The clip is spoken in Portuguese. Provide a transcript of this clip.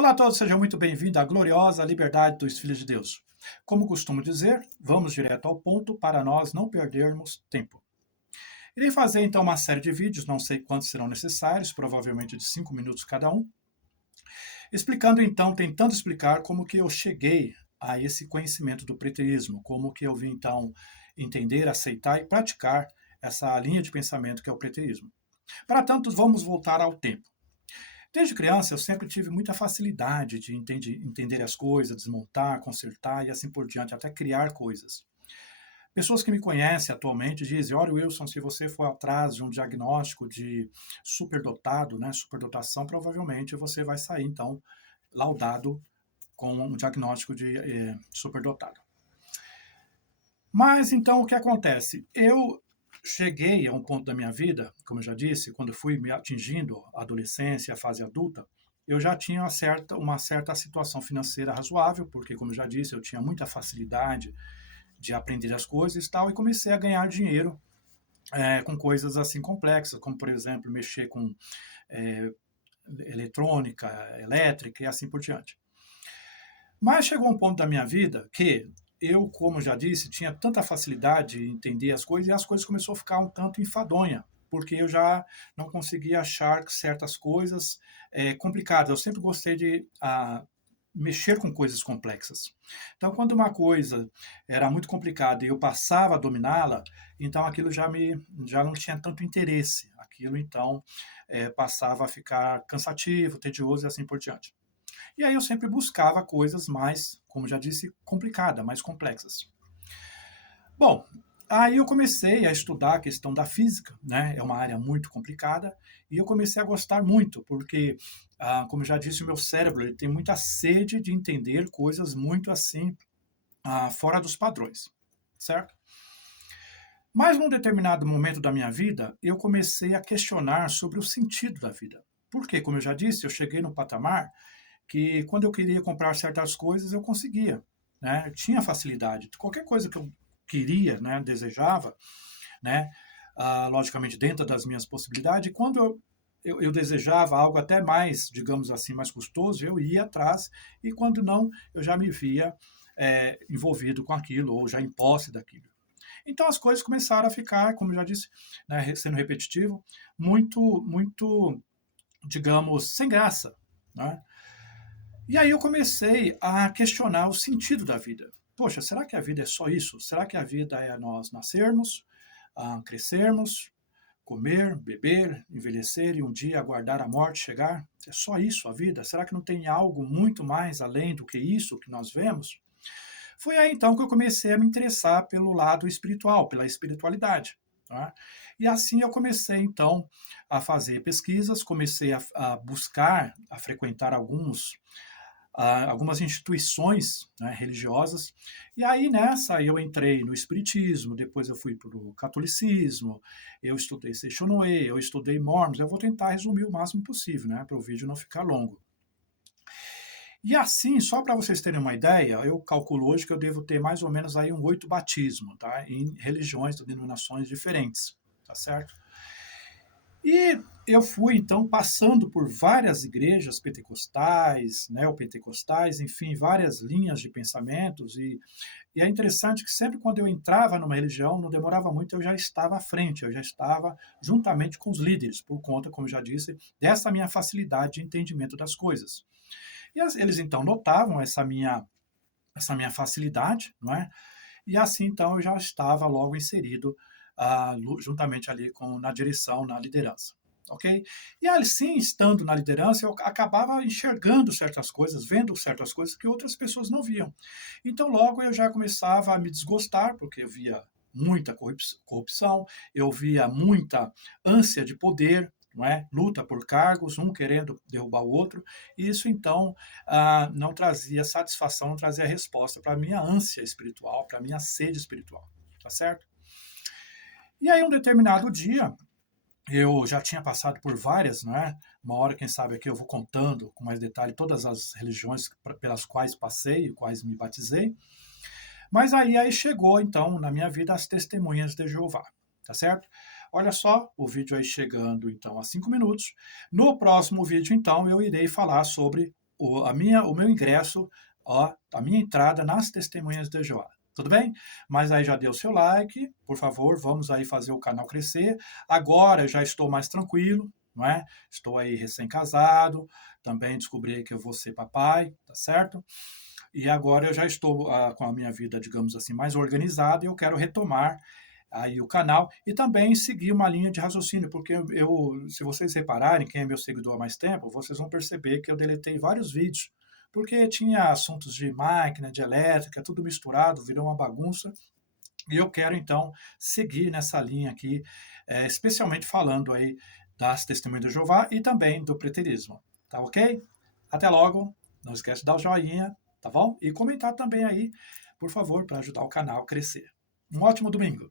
Olá a todos, sejam muito bem-vindos à gloriosa liberdade dos filhos de Deus. Como costumo dizer, vamos direto ao ponto para nós não perdermos tempo. Irei fazer então uma série de vídeos, não sei quantos serão necessários, provavelmente de 5 minutos cada um, explicando então, tentando explicar como que eu cheguei a esse conhecimento do preterismo, como que eu vim então entender, aceitar e praticar essa linha de pensamento que é o preterismo. Para tanto, vamos voltar ao tempo. Desde criança, eu sempre tive muita facilidade de entender as coisas, desmontar, consertar e assim por diante, até criar coisas. Pessoas que me conhecem atualmente dizem: olha, Wilson, se você for atrás de um diagnóstico de superdotado, né, superdotação, provavelmente você vai sair, então, laudado com um diagnóstico de superdotado. Mas então o que acontece? Eu cheguei a um ponto da minha vida, como eu já disse, quando fui me atingindo a adolescência, a fase adulta, eu já tinha uma certa situação financeira razoável, porque, como eu já disse, eu tinha muita facilidade de aprender as coisas e tal, e comecei a ganhar dinheiro com coisas assim complexas, como, por exemplo, mexer com é, eletrônica, elétrica e assim por diante. Mas chegou um ponto da minha vida que eu, como já disse, tinha tanta facilidade de entender as coisas e as coisas começaram a ficar um tanto enfadonha, porque eu já não conseguia achar certas coisas complicadas. Eu sempre gostei de mexer com coisas complexas. Então, quando uma coisa era muito complicada e eu passava a dominá-la, então aquilo já não tinha tanto interesse. Aquilo então passava a ficar cansativo, tedioso e assim por diante. E aí eu sempre buscava coisas mais, como já disse, complicadas, mais complexas. Bom, aí eu comecei a estudar a questão da física, né? É uma área muito complicada e eu comecei a gostar muito, porque, como eu já disse, o meu cérebro ele tem muita sede de entender coisas muito assim, fora dos padrões, certo? Mas num determinado momento da minha vida, eu comecei a questionar sobre o sentido da vida. Porque, como eu já disse, eu cheguei no patamar que quando eu queria comprar certas coisas, eu conseguia, né? Eu tinha facilidade. Qualquer coisa que eu queria, né, desejava, né, logicamente dentro das minhas possibilidades, quando eu desejava algo até mais, digamos assim, mais custoso, eu ia atrás, e quando não, eu já me via envolvido com aquilo, ou já em posse daquilo. Então as coisas começaram a ficar, como eu já disse, né, sendo repetitivo, muito, digamos, sem graça, né? E aí eu comecei a questionar o sentido da vida. Poxa, será que a vida é só isso? Será que a vida é nós nascermos, crescermos, comer, beber, envelhecer e um dia aguardar a morte chegar? É só isso a vida? Será que não tem algo muito mais além do que isso que nós vemos? Foi aí então que eu comecei a me interessar pelo lado espiritual, pela espiritualidade. Tá? E assim eu comecei então a fazer pesquisas, comecei a buscar, a frequentar algumas instituições, né, religiosas, e aí nessa eu entrei no espiritismo, depois eu fui para o catolicismo, eu estudei Seixonoe, eu estudei Mormons, eu vou tentar resumir o máximo possível, né, para o vídeo não ficar longo. E assim, só para vocês terem uma ideia, eu calculo hoje que eu devo ter mais ou menos aí 8 batismos, tá, em religiões, denominações diferentes, tá certo? E eu fui, então, passando por várias igrejas pentecostais, neopentecostais, enfim, várias linhas de pensamentos. E é interessante que sempre quando eu entrava numa religião, não demorava muito, eu já estava à frente, eu já estava juntamente com os líderes, por conta, como já disse, dessa minha facilidade de entendimento das coisas. E eles, então, notavam essa minha facilidade, não é? E assim, então, eu já estava logo inserido juntamente ali na direção, na liderança. Ok? E assim, estando na liderança, eu acabava enxergando certas coisas, vendo certas coisas que outras pessoas não viam. Então, logo eu já começava a me desgostar, porque eu via muita corrupção, eu via muita ânsia de poder, não é? Luta por cargos, um querendo derrubar o outro, e isso então não trazia satisfação, não trazia resposta para a minha ânsia espiritual, para a minha sede espiritual, tá certo? E aí, um determinado dia, eu já tinha passado por várias, né? Uma hora, quem sabe, aqui eu vou contando com mais detalhe todas as religiões pelas quais passei, quais me batizei. Mas aí chegou, então, na minha vida, as testemunhas de Jeová, tá certo? Olha só, o vídeo aí chegando, então, a 5 minutos. No próximo vídeo, então, eu irei falar sobre o meu ingresso, ó, a minha entrada nas Testemunhas de Jeová. Tudo bem? Mas aí já deu seu like, por favor, vamos aí fazer o canal crescer. Agora eu já estou mais tranquilo, não é? Estou aí recém-casado, também descobri que eu vou ser papai, tá certo? E agora eu já estou com a minha vida, digamos assim, mais organizada e eu quero retomar aí o canal e também seguir uma linha de raciocínio, porque se vocês repararem, quem é meu seguidor há mais tempo, vocês vão perceber que eu deletei vários vídeos, porque tinha assuntos de máquina, de elétrica, tudo misturado, virou uma bagunça, e eu quero então seguir nessa linha aqui, especialmente falando aí das Testemunhas de Jeová e também do preterismo, tá ok? Até logo, não esquece de dar o joinha, tá bom? E comentar também aí, por favor, para ajudar o canal a crescer. Um ótimo domingo!